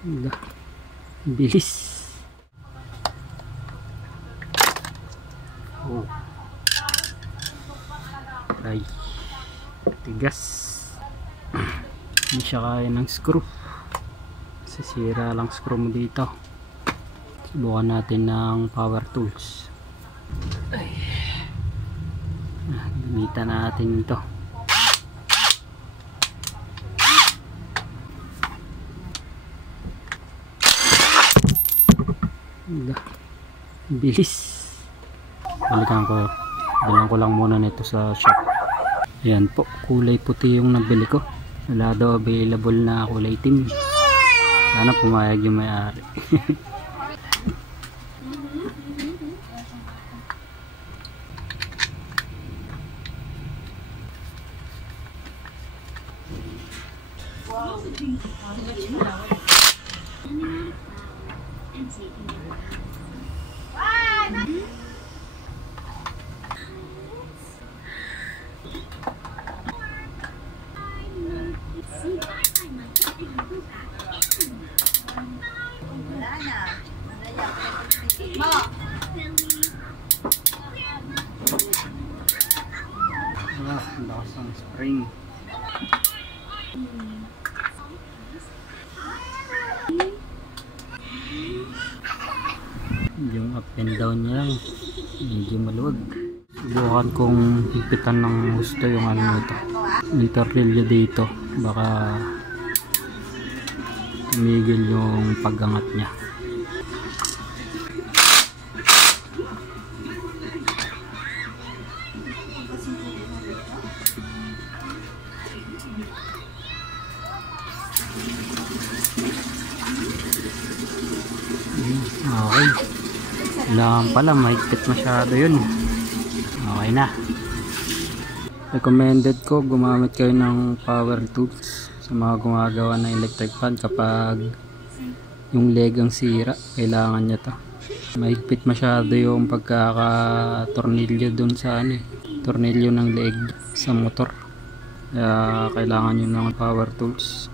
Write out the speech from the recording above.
Wala. Bilis. Oh. Ay. Tigas. Hindi siya kaya ng screw. Sisira lang screw mo dito. Subukan natin ng power tools. Ay. Gamitan natin ito. Bilis. Balikan ko. Bilang ko lang muna nito sa shop. Ayan po, kulay puti yung nabili ko. Wala daw available na kulay itim. Sana pumayag yung may-ari. Ang lakas ng spring. Yung up and down niya lang medyo maluwag. Subukan kong hipitan ng gusto yung ano nito, yung tornilyo dito, baka tumigil yung pag-angat niya. Okay, kailangan pala mahigpit masyado yun. Okay na. Recommended ko gumamit kayo ng power tools sa mga gumagawa ng electric fan kapag yung leg ang sira. Kailangan niya to. Mahigpit masyado yung pagkakatornilyo dun sa ano, tornilyo ng leg sa motor. Kaya kailangan nyo ng power tools.